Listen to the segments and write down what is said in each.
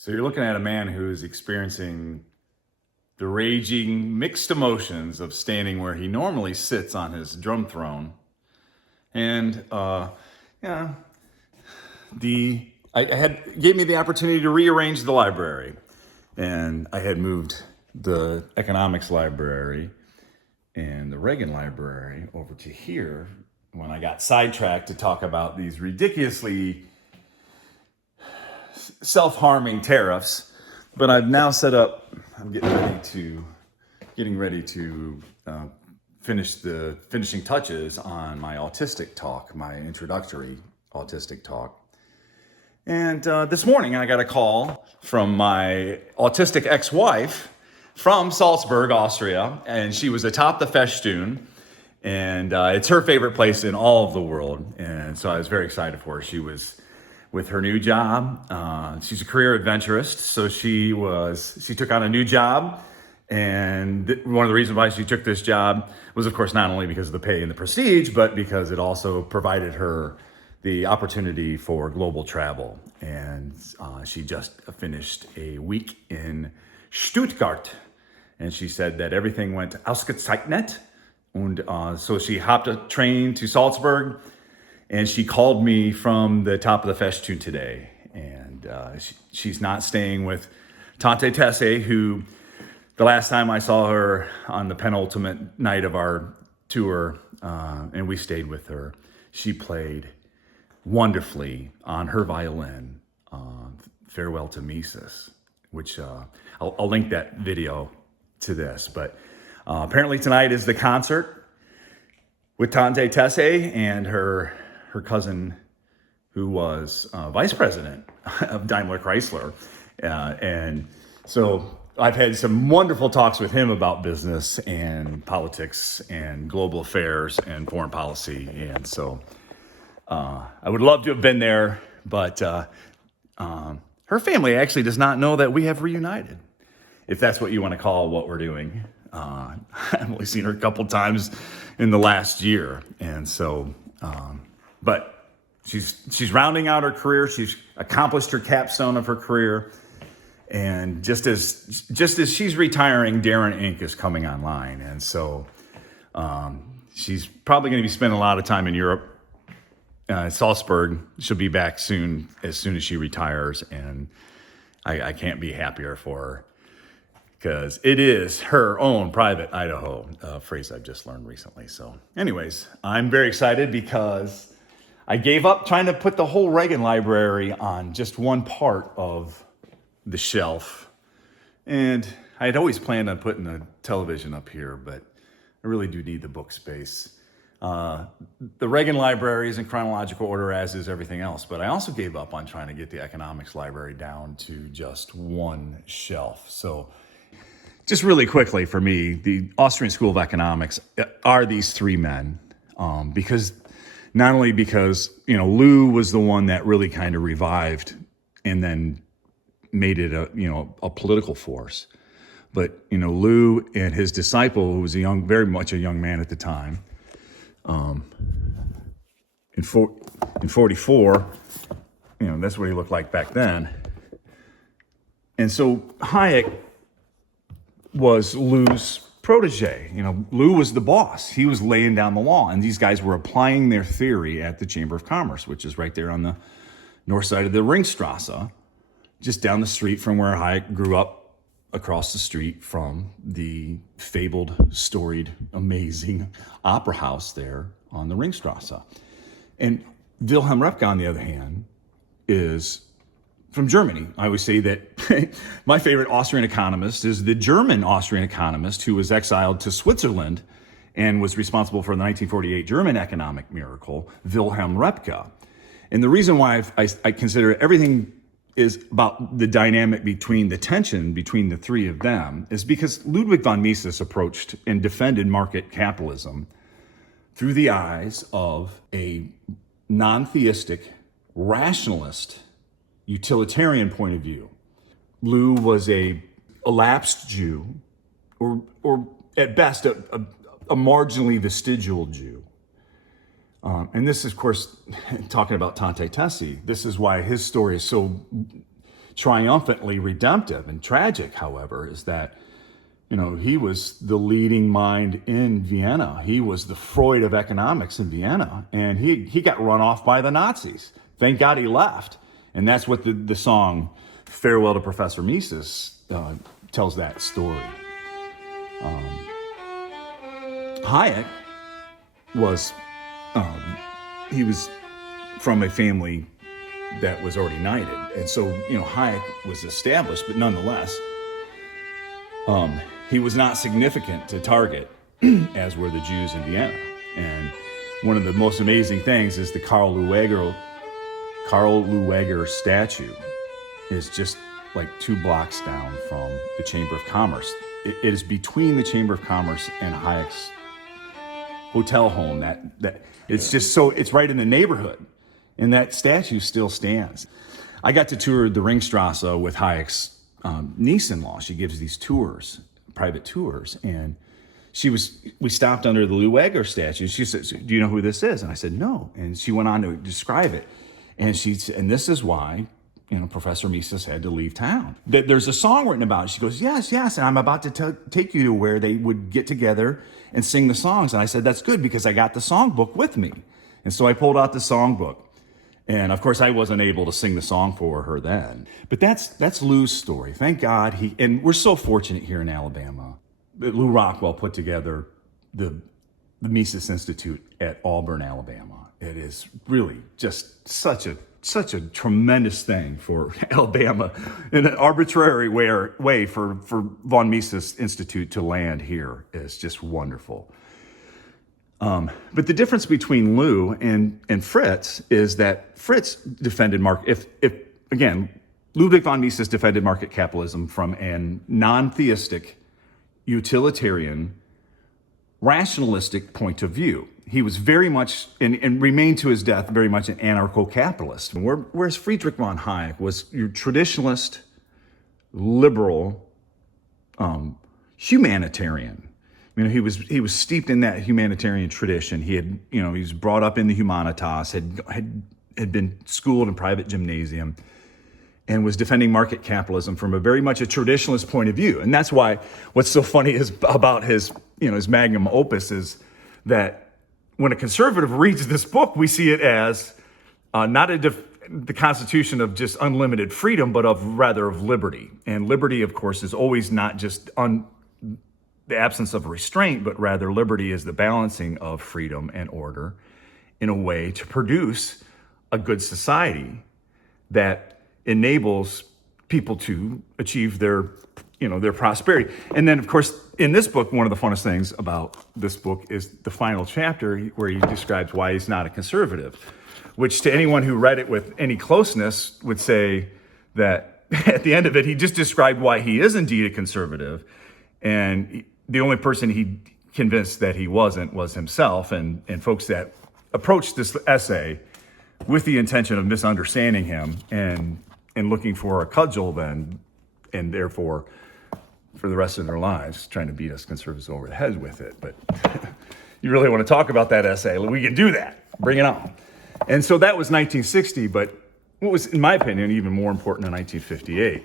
So you're looking at a man who's experiencing the raging mixed emotions of standing where he normally sits on his drum throne. And yeah, gave me the opportunity to rearrange the library. And I had moved the economics library and the Reagan library over to here when I got sidetracked to talk about these ridiculously self-harming tariffs. But I've now set up, I'm getting ready to finish the finishing touches on my autistic talk, my introductory autistic talk. And this morning I got a call from my autistic ex-wife from Salzburg, Austria, and she was atop the Feststoon, and it's her favorite place in all of the world. And so I was very excited for her. She was with her new job. She's a career adventurist, so she took on a new job. And one of the reasons why she took this job was, of course, not only because of the pay and the prestige, but because it also provided her the opportunity for global travel. And she just finished a week in Stuttgart. And she said that everything went ausgezeichnet. And so she hopped a train to Salzburg, and she called me from the top of the Feststoon today. And she's not staying with Tante Tesse, who the last time I saw her on the penultimate night of our tour, and we stayed with her, she played wonderfully on her violin, Farewell to Mises, which I'll link that video to this. But apparently tonight is the concert with Tante Tesse and her cousin, who was vice president of Daimler Chrysler. And so I've had some wonderful talks with him about business and politics and global affairs and foreign policy. And so I would love to have been there, but her family actually does not know that we have reunited, if that's what you want to call what we're doing. I've only seen her a couple times in the last year. And so, but she's rounding out her career. She's accomplished her capstone of her career. And just as she's retiring, Darren Inc. is coming online. And so she's probably going to be spending a lot of time in Europe. Salzburg. She'll be back as soon as she retires. And I can't be happier for her, because it is her own private Idaho, a phrase I've just learned recently. So anyways, I'm very excited because I gave up trying to put the whole Reagan library on just one part of the shelf. And I had always planned on putting a television up here, but I really do need the book space. The Reagan library is in chronological order, as is everything else, but I also gave up on trying to get the economics library down to just one shelf. So just really quickly for me, the Austrian School of Economics are these three men, because not only because, Lou was the one that really kind of revived and then made it a political force. But, Lou and his disciple, who was very much a young man at the time, in 44, that's what he looked like back then. And so Hayek was Lou's protege. Lou was the boss. He was laying down the law, and these guys were applying their theory at the Chamber of Commerce, which is right there on the north side of the Ringstrasse, just down the street from where Hayek grew up, across the street from the fabled, storied, amazing opera house there on the Ringstrasse. And Wilhelm Röpke, on the other hand, is from Germany. I always say that my favorite Austrian economist is the German Austrian economist who was exiled to Switzerland and was responsible for the 1948 German economic miracle, Wilhelm Röpke. And the reason why I consider everything is about the dynamic between the tension between the three of them is because Ludwig von Mises approached and defended market capitalism through the eyes of a non-theistic, rationalist, utilitarian point of view. Lou was a lapsed Jew, or at best, a marginally vestigial Jew. And this is, of course, talking about Tante Tesse, this is why his story is so triumphantly redemptive and tragic, however, is that, he was the leading mind in Vienna. He was the Freud of economics in Vienna, and he got run off by the Nazis. Thank God he left. And that's what the song Farewell to Professor Mises tells that story. Hayek was, he was from a family that was already knighted. And so, Hayek was established, but nonetheless, he was not significant to target, as were the Jews in Vienna. And one of the most amazing things is the Karl Lueger statue is just like 2 blocks down from the Chamber of Commerce. It is between the Chamber of Commerce and Hayek's hotel home. That it's just so, it's right in the neighborhood, and that statue still stands. I got to tour the Ringstrasse with Hayek's niece-in-law. She gives these tours, private tours, and we stopped under the Lueger statue. She said, "Do you know who this is?" And I said, "No." And she went on to describe it. And and this is why, Professor Mises had to leave town. There's a song written about it. She goes, yes, and I'm about to take you to where they would get together and sing the songs. And I said, that's good, because I got the songbook with me. And so I pulled out the songbook. And of course, I wasn't able to sing the song for her then. But that's Lou's story. Thank God and we're so fortunate here in Alabama that Lou Rockwell put together the Mises Institute at Auburn, Alabama. It is really just such a tremendous thing for Alabama, in an arbitrary way for von Mises Institute to land here is just wonderful. But the difference between Lou and Fritz is that Fritz defended again, Ludwig von Mises defended market capitalism from a non-theistic, utilitarian, rationalistic point of view. He was very much, and remained to his death, very much an anarcho-capitalist. Whereas Friedrich von Hayek was your traditionalist, liberal, humanitarian. He was steeped in that humanitarian tradition. He was brought up in the humanitas, had been schooled in private gymnasium, and was defending market capitalism from a very much a traditionalist point of view. And that's why what's so funny is about his magnum opus is that when a conservative reads this book, we see it as not the constitution of just unlimited freedom, but rather of liberty. And liberty, of course, is always not just the absence of restraint, but rather liberty is the balancing of freedom and order in a way to produce a good society that enables people to achieve their prosperity. And then, of course, in this book, one of the funnest things about this book is the final chapter where he describes why he's not a conservative, which to anyone who read it with any closeness would say that at the end of it, he just described why he is indeed a conservative. And the only person he convinced that he wasn't was himself and folks that approached this essay with the intention of misunderstanding him and looking for a cudgel then, and therefore for the rest of their lives trying to beat us conservatives over the head with it. But you really want to talk about that essay, we can do that. Bring it on. And so that was 1960, but what was, in my opinion, even more important in 1958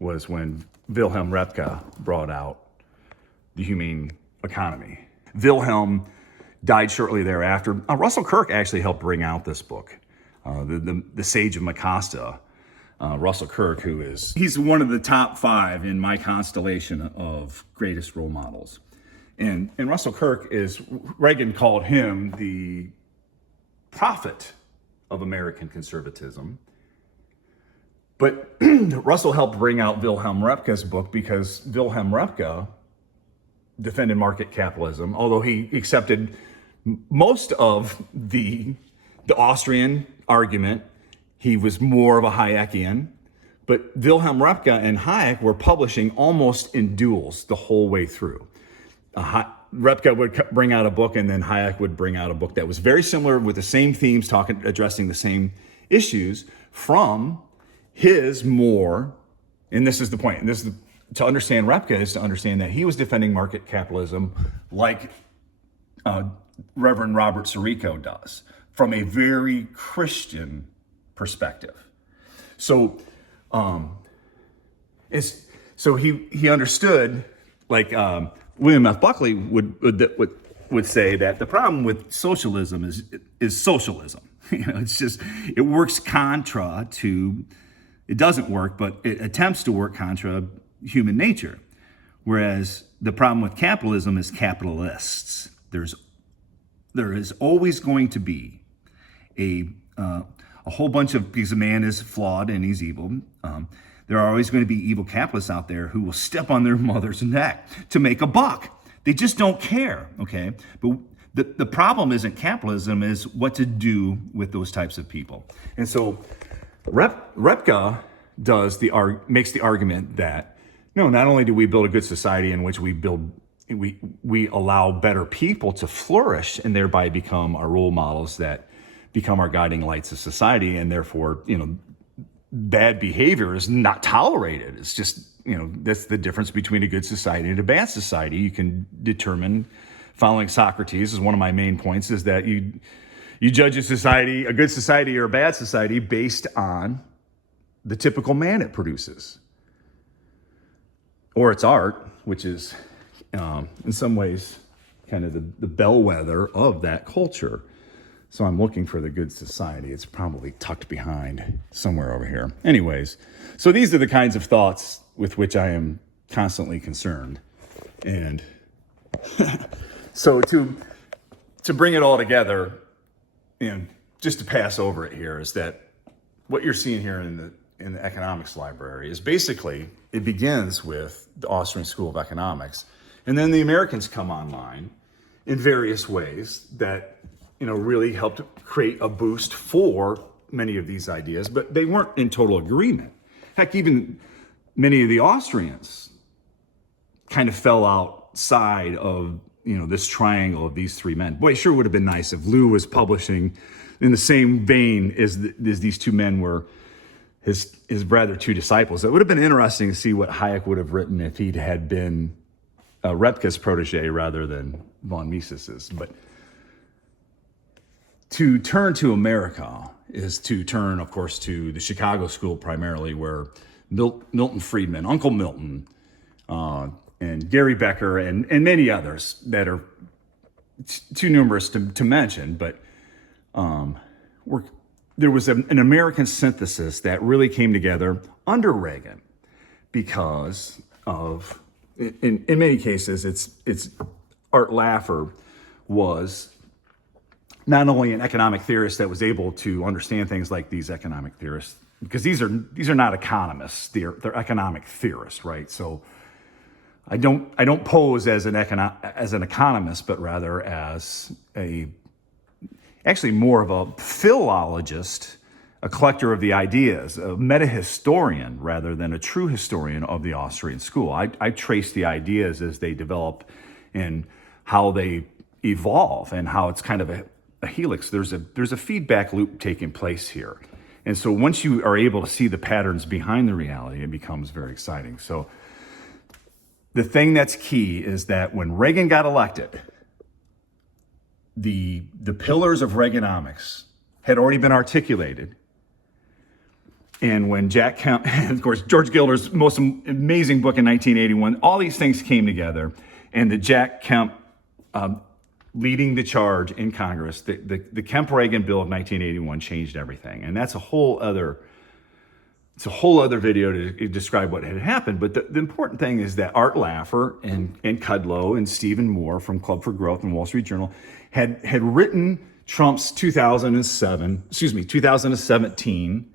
was when Wilhelm Röpke brought out The Humane Economy. Wilhelm died shortly thereafter. Russell Kirk actually helped bring out this book, the Sage of Makasta. Russell Kirk, he's one of the top 5 in my constellation of greatest role models. And Russell Kirk Reagan called him the prophet of American conservatism. But Russell helped bring out Wilhelm Röpke's book because Wilhelm Röpke defended market capitalism, although he accepted most of the Austrian argument. He was more of a Hayekian, but Wilhelm Röpke and Hayek were publishing almost in duels the whole way through. Röpke would bring out a book, and then Hayek would bring out a book that was very similar with the same themes, addressing the same issues from his more, and this is the point, and this is to understand Röpke is to understand that he was defending market capitalism like Reverend Robert Sirico does, from a very Christian perspective. So So he understood, like William F. Buckley would say that the problem with socialism is socialism. It's just, it works contra to, it doesn't work, but it attempts to work contra human nature. Whereas the problem with capitalism is capitalists. There is always going to be a whole bunch of, because a man is flawed and he's evil. There are always going to be evil capitalists out there who will step on their mother's neck to make a buck. They just don't care, okay? But the problem isn't capitalism, is what to do with those types of people. And so Röpke makes the argument that, no, not only do we build a good society in which we allow better people to flourish and thereby become our role models that become our guiding lights of society, and therefore, bad behavior is not tolerated. It's just, that's the difference between a good society and a bad society. You can determine, following Socrates is one of my main points, is that you judge a society, a good society or a bad society, based on the typical man it produces. Or its art, which is in some ways kind of the bellwether of that culture. So I'm looking for the good society. It's probably tucked behind somewhere over here. Anyways, so these are the kinds of thoughts with which I am constantly concerned. And so to bring it all together, just to pass over it here, is that what you're seeing here in the economics library is basically, it begins with the Austrian School of Economics, and then the Americans come online in various ways that really helped create a boost for many of these ideas, but they weren't in total agreement. Heck, even many of the Austrians kind of fell outside of this triangle of these three men. Boy, it sure would have been nice if Lou was publishing in the same vein as these two men were his rather two disciples. It would have been interesting to see what Hayek would have written if he'd had been Röpke's protege rather than von Mises's. But to turn to America is to turn, of course, to the Chicago School primarily, where Milton Friedman, Uncle Milton, and Gary Becker, and many others that are too numerous to mention, but there was an American synthesis that really came together under Reagan because of, in many cases, it's Art Laffer was not only an economic theorist that was able to understand things like these economic theorists, because these are not economists, they're economic theorists, right? So I don't pose as an economist, but rather as actually more of a philologist, a collector of the ideas, a meta-historian rather than a true historian of the Austrian school. I trace the ideas as they develop and how they evolve and how it's kind of a helix. There's a feedback loop taking place here. And so once you are able to see the patterns behind the reality, it becomes very exciting. So the thing that's key is that when Reagan got elected, the pillars of Reaganomics had already been articulated. And when Jack Kemp, and of course, George Gilder's most amazing book in 1981, all these things came together, and the Jack Kemp leading the charge in Congress, the Kemp-Reagan bill of 1981 changed everything. And that's a whole other video to describe what had happened. But the important thing is that Art Laffer and Kudlow and Stephen Moore from Club for Growth and Wall Street Journal had written Trump's 2017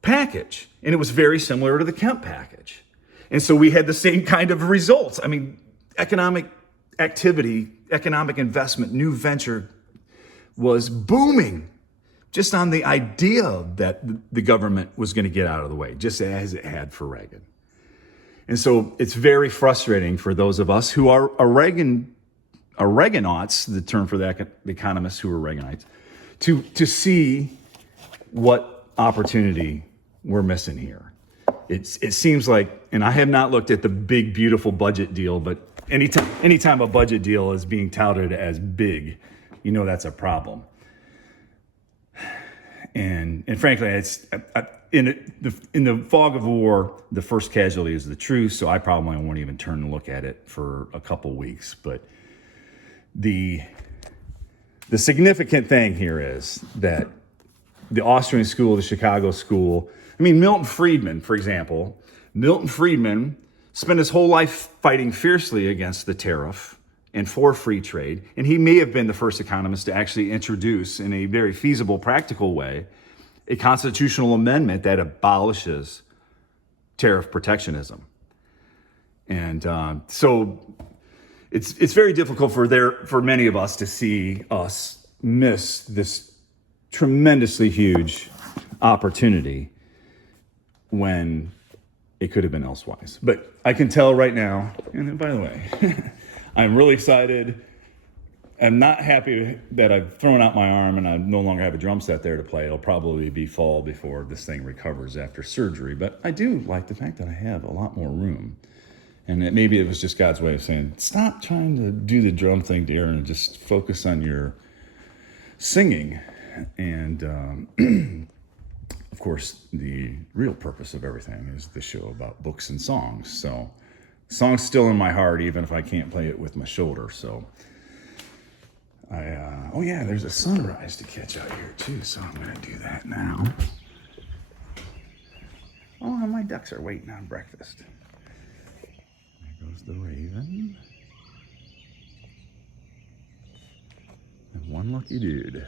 package. And it was very similar to the Kemp package. And so we had the same kind of results. I mean, economic activity, economic investment, new venture was booming just on the idea that the government was going to get out of the way, just as it had for Reagan. And so it's very frustrating for those of us who are Reaganauts, the term for the economists who are Reaganites, to see what opportunity we're missing here. It seems like, and I have not looked at the big, beautiful budget deal, but anytime a budget deal is being touted as big, that's a problem. And frankly, in the fog of war, the first casualty is the truth, so I probably won't even turn and look at it for a couple weeks. But the significant thing here is that the Austrian school, the Chicago school, I mean, Milton Friedman, for example, Milton Friedman spent his whole life fighting fiercely against the tariff and for free trade. And he may have been the first economist to actually introduce, in a very feasible, practical way, a constitutional amendment that abolishes tariff protectionism. And so it's very difficult for many of us to see us miss this tremendously huge opportunity when it could have been elsewise. But I can tell right now, and by the way, I'm really excited. I'm not happy that I've thrown out my arm and I no longer have a drum set there to play. It'll probably be fall before this thing recovers after surgery. But I do like the fact that I have a lot more room. And that maybe it was just God's way of saying, stop trying to do the drum thing, dear, and just focus on your singing. And of course, the real purpose of everything is the show about books and songs. So song's still in my heart, even if I can't play it with my shoulder. So oh yeah, there's a sunrise to catch out here too, so I'm gonna do that now. Oh, my ducks are waiting on breakfast. There goes the raven. And one lucky dude.